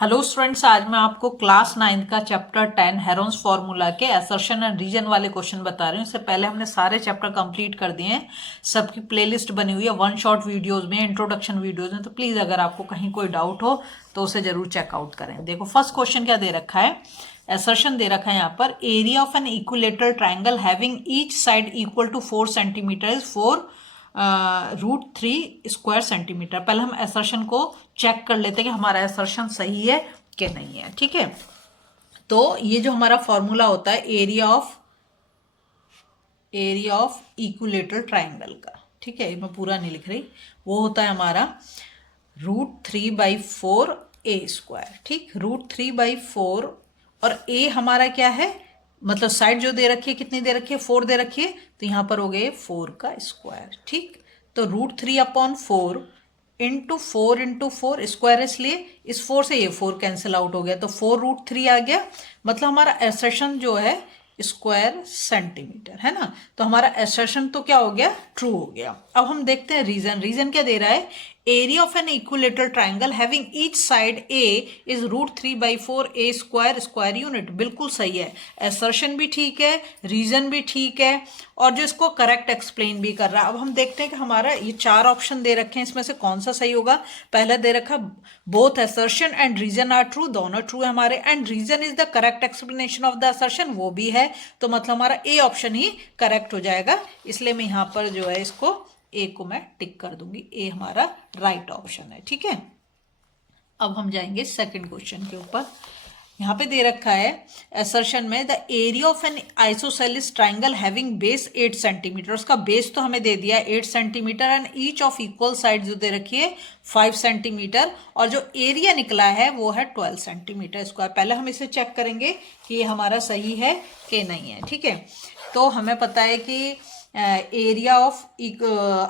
Hello students, आज मैं आपको क्लास 9 का चैप्टर 10 हेरोन्स फार्मूला के असर्शन एंड रीजन वाले क्वेश्चन बता रही हूँ। इससे पहले हमने सारे चैप्टर कंप्लीट कर दिए हैं। सबकी प्लेलिस्ट बनी हुई है वन शॉट वीडियोस में, इंट्रोडक्शन वीडियोस में। तो प्लीज़ अगर आपको कहीं कोई डाउट हो तो उसे जरूर चेकआउट करें। देखो फर्स्ट क्वेश्चन क्या दे रखा है, असर्शन दे रखा है यहाँ पर, area of an equilateral triangle having each side equal to 4 centimetre is 4√3 square centimetre. पहले हम असर्शन को चेक कर लेते हैं कि हमारा असर्शन सही है कि नहीं है। ठीक है, तो ये जो हमारा फॉर्मूला होता है एरिया ऑफ इक्विलेटरल ट्राइंगल का, ठीक है, मैं पूरा नहीं लिख रही, वो होता है हमारा √3/4 a²। ठीक, √3/4 और a हमारा क्या है, मतलब साइड जो दे रखी है कितनी दे रखी है, 4 दे रखी है, तो यहाँ पर हो गए 4 का स्क्वायर। ठीक, तो √3/4 × 4 स्क्वायर, इसलिए इस 4 से ये 4 कैंसिल आउट हो गया, तो 4√3 आ गया। मतलब हमारा असर्शन जो है स्क्वायर सेंटीमीटर है ना, तो हमारा असर्शन तो क्या हो गया, ट्रू हो गया। अब हम देखते हैं रीजन क्या दे रहा है, area of an equilateral triangle having each side A is √3/4 a² square unit. बिल्कुल सही है, असर्शन भी ठीक है, रीजन भी ठीक है, और जो इसको करेक्ट एक्सप्लेन भी कर रहा है। अब हम देखते हैं कि हमारा ये 4 ऑप्शन दे रखे हैं, इसमें से कौन सा सही होगा। पहला दे रखा both assertion and reason are true, दोनों ट्रू है हमारे, and reason is the correct explanation of the assertion, वो भी है। तो मतलब हमारा ए ऑप्शन ही करेक्ट हो जाएगा, इसलिए मैं यहाँ पर जो है इसको ए को मैं टिक कर दूंगी, ए हमारा राइट ऑप्शन है। ठीक है, अब हम जाएंगे सेकंड क्वेश्चन के ऊपर। यहाँ पे दे रखा है असर्शन में, the area of an isosceles triangle having base 8 centimetre. उसका बेस तो हमें दे दिया है 8 centimetre, and each of equal side जो दे रखी है 5 सेंटीमीटर, और जो एरिया निकला है वो है 12 सेंटीमीटर स्क्वायर। पहले हम इसे चेक करेंगे कि ये हमारा सही है कि नहीं है। ठीक है, तो हमें पता है कि एरिया ऑफ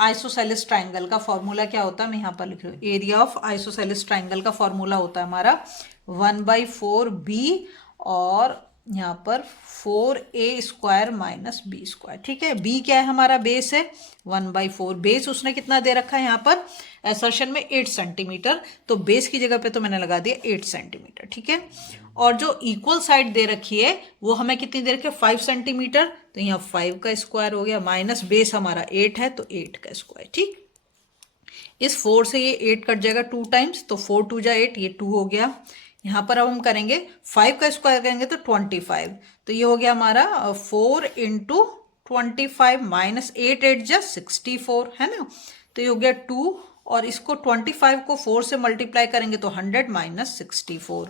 आइसोसेलिस ट्राइंगल का फॉर्मूला क्या होता है, मैं यहाँ पर लिख रही हूँ, एरिया ऑफ आइसोसेलिस ट्राइंगल का फॉर्मूला होता है हमारा 1/4b, और यहाँ पर 4a² - b²। ठीक है, b क्या है, हमारा बेस है 1/4, बेस उसने कितना दे रखा है यहाँ पर असर्शन में 8 सेंटीमीटर, तो बेस की जगह पे तो मैंने लगा दिया 8 सेंटीमीटर। ठीक है, और जो इक्वल साइड दे रखी है वो हमें कितनी दे रखी है, 5 सेंटीमीटर, तो यहाँ 5 का स्क्वायर हो गया, माइनस बेस हमारा 8 है तो 8 का स्क्वायर। ठीक, इस 4 से ये 8 कट जाएगा 2 टाइम्स, तो 4 2 जा 8, ये 2 हो गया। यहाँ पर अब हम करेंगे 5 का स्क्वायर करेंगे तो 25, तो ये हो गया हमारा 4 × 25 माइनस 8 8 जा 64 है ना, तो ये हो गया 2, और इसको 25 को 4 से मल्टीप्लाई करेंगे तो 100 माइनस 64,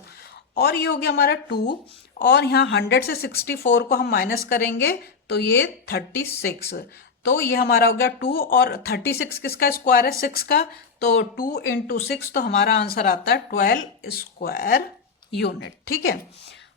और ये हो गया हमारा 2, और यहाँ 100 से 64 को हम माइनस करेंगे तो ये 36, तो ये हमारा हो गया 2, और 36 किसका स्क्वायर है, 6 का, तो 2 × 6, तो हमारा आंसर आता है 12 स्क्वायर यूनिट। ठीक है,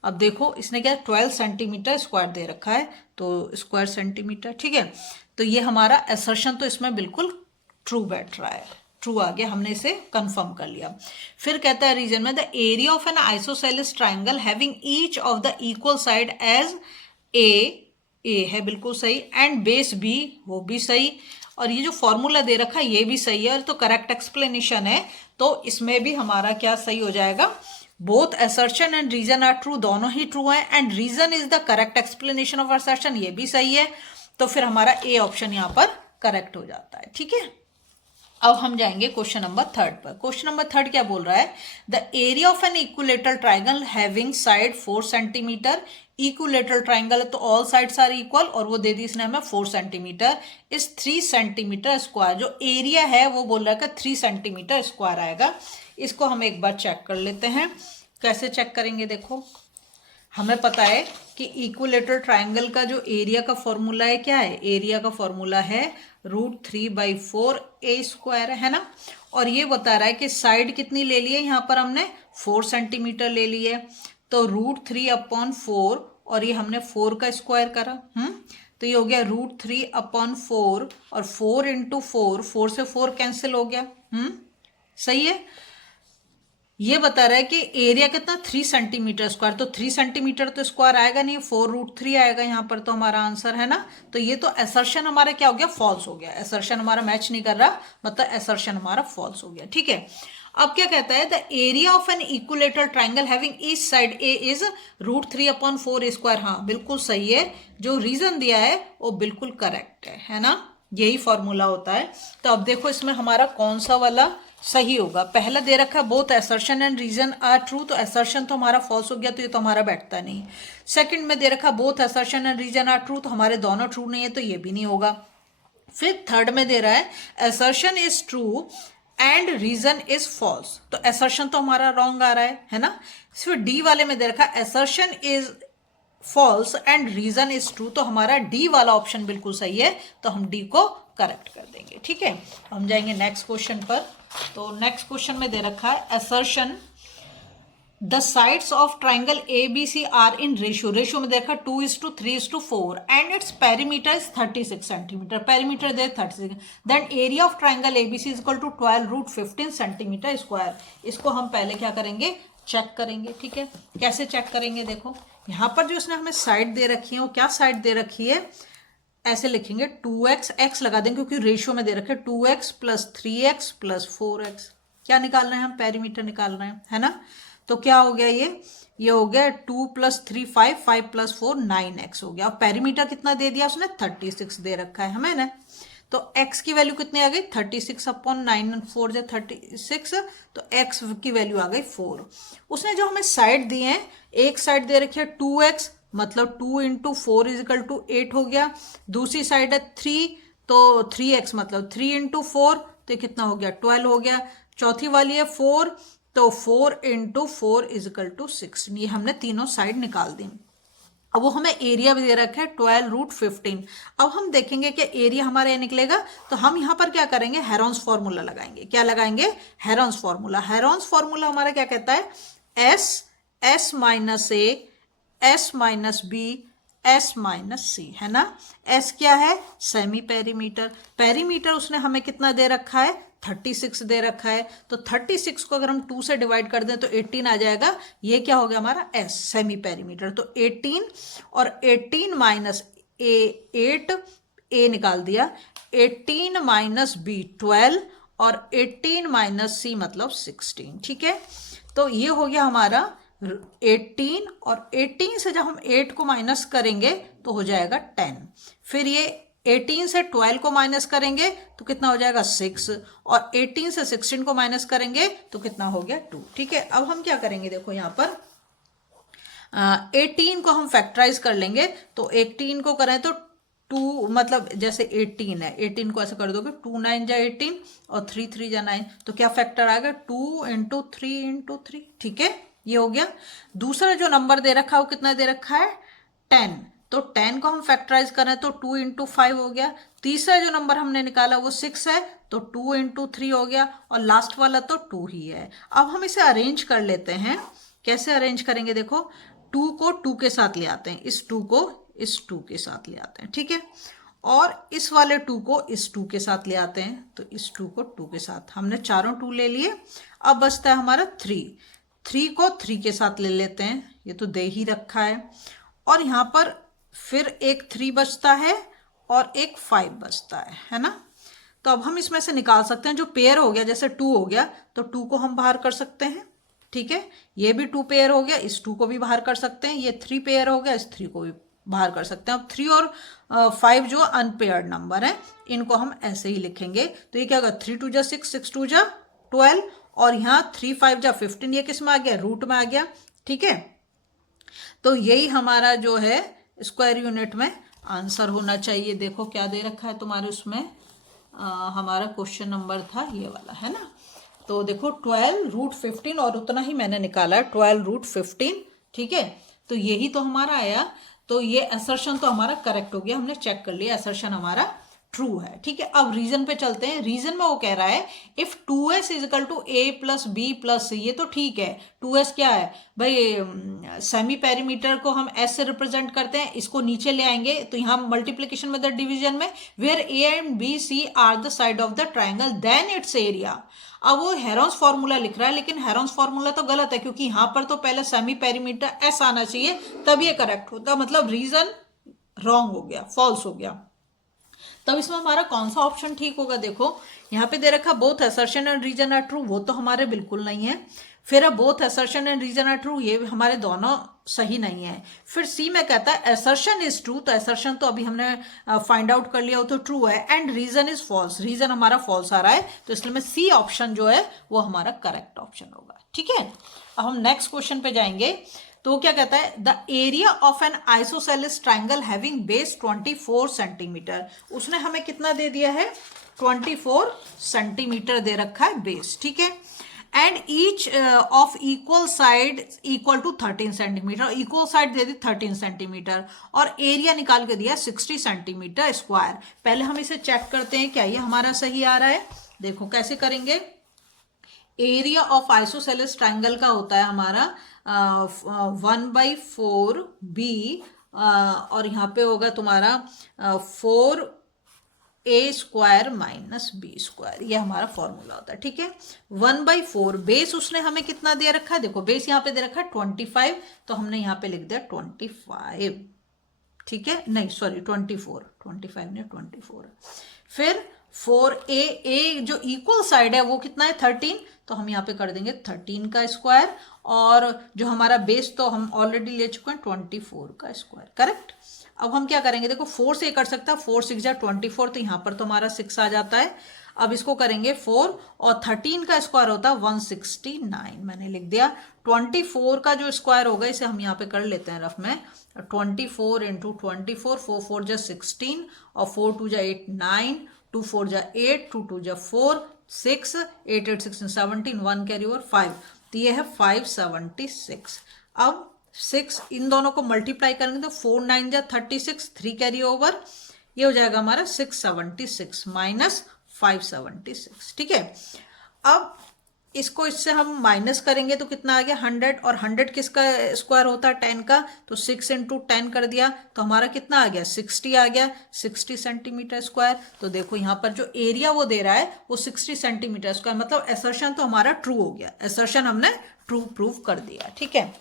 अब देखो इसने क्या 12 सेंटीमीटर स्क्वायर दे रखा है, तो स्क्वायर सेंटीमीटर। ठीक है, तो ये हमारा असर्शन तो इसमें बिल्कुल ट्रू बैठ रहा है, ट्रू आ गया, हमने इसे कंफर्म कर लिया। फिर कहता है रीजन में, the area of an isosceles triangle having each of the equal side as a है, बिल्कुल सही, एंड बेस बी, वो भी सही, और ये जो फॉर्मूला दे रखा है ये भी सही है, और तो करेक्ट एक्सप्लेनेशन है, तो इसमें भी हमारा क्या सही हो जाएगा, both assertion and reason are true, दोनों ही ट्रू है, and reason is the correct explanation of assertion, ये भी सही है, तो फिर हमारा ए ऑप्शन यहाँ पर करेक्ट हो जाता है। ठीक है, अब हम जाएंगे क्वेश्चन नंबर 3 पर। क्वेश्चन नंबर 3 क्या बोल रहा है, the area of an equilateral triangle having side 4 centimetre, equilateral triangle तो ऑल साइड्स आर इक्वल, और वो दे दी इसने हमें 4 सेंटीमीटर, इस 3 सेंटीमीटर स्क्वायर, जो एरिया है वो बोल रहा है कि 3 सेंटीमीटर स्क्वायर आएगा। इसको हम एक बार चेक कर लेते हैं, कैसे चेक करेंगे। देखो हमें पता है कि इक्विलेटरल ट्राइंगल का जो एरिया का फॉर्मूला है क्या है, एरिया का फॉर्मूला है √3/4 a² है ना, और ये बता रहा है कि साइड कितनी ले ली है, यहाँ पर हमने 4 सेंटीमीटर ले ली है, तो √3/4, और ये हमने 4 का स्क्वायर करा, तो ये हो गया √3/4, और 4 × 4, 4 से 4 कैंसिल हो गया, सही है। ये बता रहा है कि एरिया कितना 3 सेंटीमीटर स्क्वायर, तो 3 सेंटीमीटर तो स्क्वायर आएगा नहीं, 4√3 आएगा यहाँ पर, तो हमारा आंसर है ना, तो ये तो असर्शन हमारा क्या हो गया, फॉल्स हो गया, असर्शन हमारा मैच नहीं कर रहा, मतलब असर्शन हमारा फॉल्स हो गया। ठीक है, अब क्या कहता है, the area of an equilateral triangle having each side A is √3/4 square. हाँ बिल्कुल सही है, जो रीजन दिया है वो बिल्कुल करेक्ट है ना, यही फॉर्मूला होता है। तो अब देखो इसमें हमारा कौन सा वाला सही होगा। पहला दे रखा है both assertion and reason are true, तो असर्शन तो हमारा फॉल्स हो गया, तो ये तो हमारा बैठता नहीं। सेकंड में दे रखा both assertion and reason are true, तो हमारे दोनों ट्रू नहीं है, तो ये भी नहीं होगा। फिर थर्ड में दे रहा है assertion is true and reason is false, तो असर्शन तो हमारा रॉन्ग आ रहा है ना। फिर डी वाले में दे रखा है assertion is false and reason is true, तो हमारा डी वाला ऑप्शन बिल्कुल सही है, तो हम डी को करेक्ट कर देंगे। ठीक है, हम जाएंगे नेक्स्ट क्वेश्चन पर। तो नेक्स्ट क्वेश्चन में दे रखा है assertion the sides of triangle ABC are in ratio, ratio में देखा 2:3:4 and its perimeter is 36 centimetre, perimeter दे 36, then area of triangle ABC is equal to 12√15 centimetre square. इसको हम पहले क्या करेंगे, चेक करेंगे। ठीक है, कैसे चेक करेंगे, देखो यहाँ पर जो इसने हमें साइड दे रखी है वो क्या साइड दे रखी है, ऐसे लिखेंगे 2x, x लगा देंगे क्योंकि रेशियो में दे रखे 2x + 3x + 4x। क्या निकाल रहे हैं हम, पेरीमीटर निकाल रहे हैं, है ना। तो क्या हो गया, ये हो गया 2 + 3 5, 5 + 4 9x हो गया। अब पेरीमीटर कितना दे दिया उसने, 36 दे रखा है हमें ना। तो x की वैल्यू कितनी आ गई, 36/9 4 = 36, तो x की वैल्यू आ गई 4। उसने जो हमें साइड दिए हैं, एक साइड दे रखी है 2x, मतलब 2 × 4 = 8 हो गया। दूसरी साइड है 3, तो 3x मतलब 3 × 4, तो कितना हो गया, 12 हो गया। चौथी वाली है 4, तो 4 × 4 = 16। ये हमने तीनों साइड निकाल दी। अब वो हमें एरिया भी दे रखा है 12√15। अब हम देखेंगे कि एरिया हमारा ये निकलेगा, तो हम यहाँ पर क्या करेंगे, हेरोन्स फॉर्मूला लगाएंगे। क्या लगाएंगे, हेरोन्स फॉर्मूला। हेरोन्स फॉर्मूला हमारा क्या कहता है, S S - A S - B S - C, है ना। S क्या है, सेमी पेरीमीटर। पेरीमीटर उसने हमें कितना दे रखा है, 36 दे रखा है। तो 36 को अगर हम 2 से डिवाइड कर दें तो 18 आ जाएगा। ये क्या हो गया हमारा S, सेमी पेरीमीटर। तो 18 और 18 - A 8, A निकाल दिया। 18 - B 12 और 18 - C मतलब 16। ठीक है, तो ये हो गया हमारा 18, और 18 से जब हम 8 को माइनस करेंगे तो हो जाएगा 10। फिर ये 18 से 12 को माइनस करेंगे तो कितना हो जाएगा 6, और 18 से 16 को माइनस करेंगे तो कितना हो गया 2। ठीक है, अब हम क्या करेंगे, देखो यहाँ पर 18 को हम फैक्टराइज कर लेंगे, तो 18 को करें तो 2, मतलब जैसे 18 है, 18 को ऐसे कर दोगे 2 9 जा 18 और 3 3 जा 9, तो क्या फैक्टर आएगा 2 × 3 × 3। ठीक है, ये हो गया। दूसरा जो नंबर दे रखा है वो कितना दे रखा है, 10, तो 10 को हम फैक्टराइज करें तो 2 × 5 हो गया। तीसरा जो नंबर हमने निकाला वो 6 है, तो 2 × 3 हो गया, और लास्ट वाला तो 2 ही है। अब हम इसे अरेंज कर लेते हैं। कैसे अरेंज करेंगे, देखो 2 को 2 के साथ ले आते हैं, इस 2 को इस 2 के साथ ले आते हैं। ठीक है, और इस वाले 2 को इस 2 के साथ ले आते हैं, तो इस 2 को 2 के साथ, हमने चारों 2 ले लिए। अब बचता है हमारा 3 को 3 के साथ ले लेते हैं, ये तो दे ही रखा है। और यहाँ पर फिर एक 3 बचता है और एक 5 बचता है ना। तो अब हम इसमें से निकाल सकते हैं, जो पेयर हो गया, जैसे 2 हो गया तो 2 को हम बाहर कर सकते हैं। ठीक है, ये भी 2 पेयर हो गया, इस 2 को भी बाहर कर सकते हैं। ये 3 पेयर हो गया, इस 3 को भी बाहर कर सकते हैं। अब 3 और 5 जो अनपेयर्ड नंबर है, इनको हम ऐसे ही लिखेंगे। तो ये क्या होगा, 3 × 2 = 6, 6 × 2 = 12, और यहाँ 3 × 5 = 15, ये किस में आ गया, रूट में आ गया। ठीक है, तो यही हमारा जो है स्क्वायर यूनिट में आंसर होना चाहिए। देखो क्या दे रखा है तुम्हारे उसमें, हमारा क्वेश्चन नंबर था ये वाला, है ना। तो देखो 12√15, और उतना ही मैंने निकाला है 12√15। ठीक है, तो यही तो हमारा आया। तो ये असर्शन तो हमारा करेक्ट हो गया, हमने चेक कर लिया, असर्शन हमारा ट्रू है। ठीक है, अब रीजन पे चलते हैं। रीजन में वो कह रहा है if 2s = A + B + C, ये तो ठीक है। 2s क्या है भाई, सेमी पेरीमीटर को हम s से रिप्रेजेंट करते हैं, इसको नीचे ले आएंगे तो यहाँ मल्टीप्लीकेशन मेथड डिवीजन में, where A and B C are the side of the triangle then its area. अब वो हेरोन्स फॉर्मूला लिख रहा है, लेकिन हेरोन्स फॉर्मूला तो गलत है, क्योंकि यहाँ पर तो पहले सेमी पेरीमीटर s आना चाहिए, तब ये करेक्ट होता, मतलब रीजन रॉन्ग हो गया, फॉल्स हो गया। तब इसमें हमारा कौन सा ऑप्शन ठीक होगा? देखो यहाँ पे दे रखा both assertion and reason are true, वो तो हमारे बिल्कुल नहीं है। फिर अब both assertion and reason are true, ये हमारे दोनों सही नहीं है। फिर सी में कहता है असर्शन इज ट्रू, तो असर्शन तो अभी हमने फाइंड आउट कर लिया, वो तो ट्रू है। And reason is false, reason हमारा फॉल्स आ रहा है, तो इसलिए में सी ऑप्शन जो है वो हमारा करेक्ट ऑप्शन होगा। ठीक है, अब हम नेक्स्ट क्वेश्चन पे जाएंगे। तो क्या कहता है? The area of N isosceles triangle having base 24 centimetre, उसने हमें कितना दे दिया है? 24 सेंटीमीटर दे रखा है बेस। ठीक है, and each of equal side equal to 13 centimetre, equal side दे दी 13 सेंटीमीटर, और एरिया निकाल के दिया 60 सेंटीमीटर स्क्वायर। पहले हम इसे चेक करते हैं क्या ये हमारा सही आ रहा है। देखो कैसे करेंगे। एरिया ऑफ आइसोसेलेस ट्राइंगल का होता है हमारा 1/4 बी, और यहाँ पे होगा तुम्हारा 4a square minus B square, ये हमारा फॉर्मूला होता है। ठीक है, 1/4 बेस उसने हमें कितना दे रखा है? देखो बेस यहाँ पे दे रखा है 25, तो हमने यहाँ पे लिख दिया 25। ठीक है, नहीं सॉरी 24, 25 ने 24। फिर 4a जो इक्वल साइड है वो कितना है? 13, तो हम यहाँ पे कर देंगे 13 का स्क्वायर, और जो हमारा बेस तो हम ऑलरेडी ले चुके हैं 24 का स्क्वायर। करेक्ट। अब हम क्या करेंगे? देखो 4 से कर सकता है, 4 6 24, तो यहाँ पर तो हमारा 6 आ जाता है। अब इसको करेंगे 4, और 13 का स्क्वायर होता है 169, मैंने लिख दिया। 24 का जो स्क्वायर होगा इसे हम यहाँ पे कर लेते हैं रफ में, 24 इंटू 24, 4 4 जा 16, और 4 2 जा 8 9, 2 4 जा 8, 2 2 जा 4 6, 8 8 16 17, 1 कैरी ओवर 5, तो ये है 576। अब 6 इन दोनों को मल्टीप्लाई करेंगे तो 4 9 जा 36, 3 कैरी ओवर, ये हो जाएगा हमारा 676 माइनस 576। ठीक है, अब इसको इससे हम माइनस करेंगे तो कितना आ गया? 100, और 100 किसका स्क्वायर होता है? 10 का, तो 6 इंटू 10 कर दिया, तो हमारा कितना आ गया? 60 आ गया, 60 सेंटीमीटर स्क्वायर। तो देखो यहाँ पर जो एरिया वो दे रहा है वो 60 सेंटीमीटर स्क्वायर, मतलब एसर्शन तो हमारा ट्रू हो गया, एसर्शन हमने ट्रू प्रूव कर दिया। ठीक है,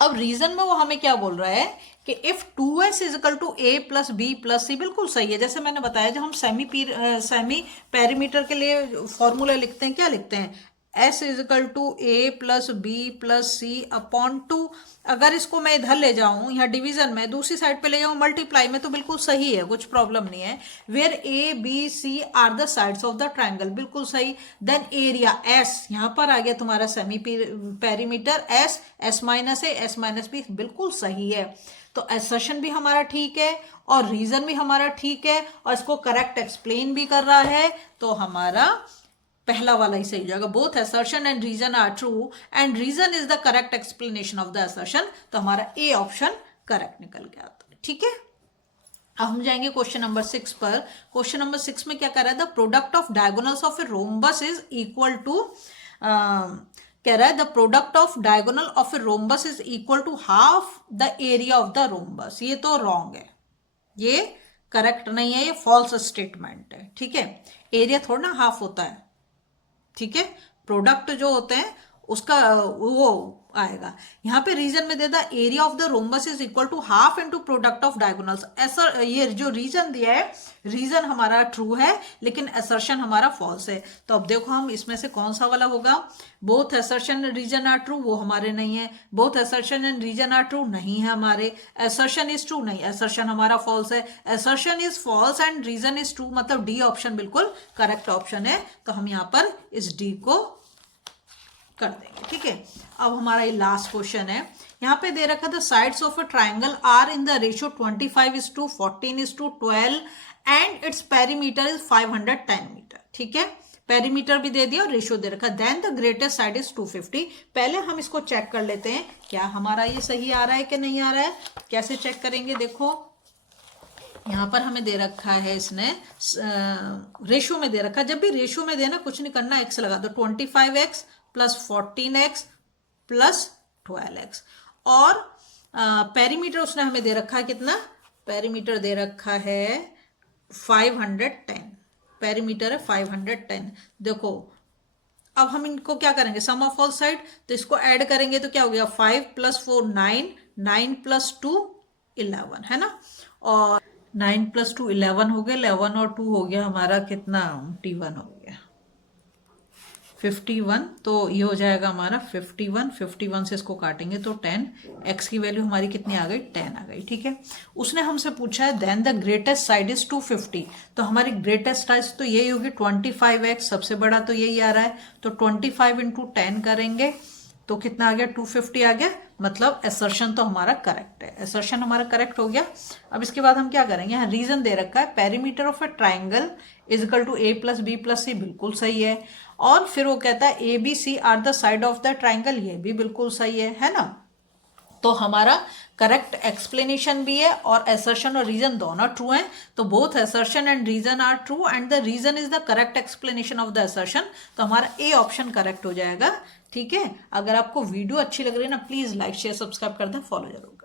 अब रीजन में वो हमें क्या बोल रहा है कि if 2s is equal to a plus B plus c, बिल्कुल सही है। जैसे मैंने बताया जब हम सेमी पेरीमीटर के लिए फॉर्मूला लिखते हैं, क्या लिखते हैं? s is equal to a plus B plus C upon 2। अगर इसको मैं इधर ले जाऊं, यहाँ डिवीजन में दूसरी साइड पे ले जाऊं मल्टीप्लाई में, तो बिल्कुल सही है, कुछ प्रॉब्लम नहीं है। Where a b c are the sides of the triangle, बिल्कुल सही। देन एरिया s, यहाँ पर आ गया तुम्हारा semi perimeter, s minus a s minus b, बिल्कुल सही है। तो असर्शन भी हमारा ठीक है और रीजन भी हमारा ठीक है, और इसको करेक्ट एक्सप्लेन भी कर रहा है, तो हमारा पहला वाला ही सही हो जाएगा। Both assertion and reason are true and reason is the correct explanation of the assertion, तो हमारा ए ऑप्शन करेक्ट निकल गया। ठीक है, अब हम जाएंगे क्वेश्चन नंबर 6 पर। क्वेश्चन नंबर 6 में क्या कर रहा है? The product of diagonals of a rhombus is equal to, कह रहा है the product of diagonal of a rhombus is equal to half the area of the rhombus. ये तो रॉन्ग है, ये करेक्ट नहीं है, ये फॉल्स स्टेटमेंट है। ठीक है, एरिया थोड़ा ना हाफ होता है। ठीक है, प्रोडक्ट जो होते हैं उसका वो आएगा। यहाँ पे रीजन में they the area of the rhombus is equal to half into product of diagonals. ऐसा ये जो रीजन दिया है, रीजन हमारा ट्रू है लेकिन असर्शन हमारा फॉल्स है। तो अब देखो हम इसमें से कौन सा वाला होगा? Both assertion and reason are true, वो हमारे नहीं है। Both assertion and reason are true नहीं है हमारे। असर्शन इज ट्रू नहीं, असर्शन हमारा फॉल्स है। Assertion is false and reason is true, मतलब डी ऑप्शन बिल्कुल करेक्ट ऑप्शन है। तो हम यहाँ पर इस डी को कर देंगे। ठीक है, अब हमारा ये लास्ट क्वेश्चन है। यहाँ पे दे रखा था sides of a triangle are in the ratio 25:14:12 and its perimeter is 510 metre. ठीक है, पेरीमीटर भी दे दिया और रेशियो दे रखा। Then the greatest side is 250। पहले हम इसको चेक कर लेते हैं क्या हमारा ये सही आ रहा है कि नहीं आ रहा है। कैसे चेक करेंगे? देखो यहाँ पर हमें दे रखा है, इसने रेशियो में दे रखा। जब भी रेशियो में देना कुछ नहीं करना, एक्स लगा दो। 25x plus 14x plus 12x, और पेरीमीटर उसने हमें दे रखा है कितना? पेरीमीटर दे रखा है 510। पेरीमीटर है 510। देखो अब हम इनको क्या करेंगे? सम ऑफ ऑल साइड, तो इसको ऐड करेंगे तो क्या हो गया? 5 + 4 9, 9 + 2 11 है ना। और 9 + 2 11 हो गया, 11 और 2 हो गया हमारा कितना, T1 हो गया 51। तो ये हो जाएगा हमारा 51, 51 से इसको काटेंगे तो 10, x की वैल्यू हमारी कितनी आ गई, 10 आ गई। ठीक है, उसने हमसे पूछा है then the greatest side is 250, तो हमारी ग्रेटेस्ट साइज तो यही होगी 25x, सबसे बड़ा तो यही आ रहा है, तो 25 × 10 करेंगे तो कितना आ गया, 250 आ गया। मतलब एसर्शन तो हमारा करेक्ट है, एसर्शन हमारा करेक्ट हो गया। अब इसके बाद हम क्या करेंगे, यहाँ रीजन दे रखा है perimeter of a triangle is equal to a + b + c, बिल्कुल सही है। और फिर वो कहता है A B C are the side of the triangle, ये भी बिल्कुल सही है ना। तो हमारा करेक्ट एक्सप्लेनेशन भी है और एसर्शन और रीजन दोनों ट्रू हैं। तो both assertion and reason are true and the reason is the correct explanation of the assertion. तो हमारा ए ऑप्शन करेक्ट हो जाएगा। ठीक है, अगर आपको वीडियो अच्छी लग रही है ना, प्लीज लाइक शेयर सब्सक्राइब कर दें, फॉलो जरूर।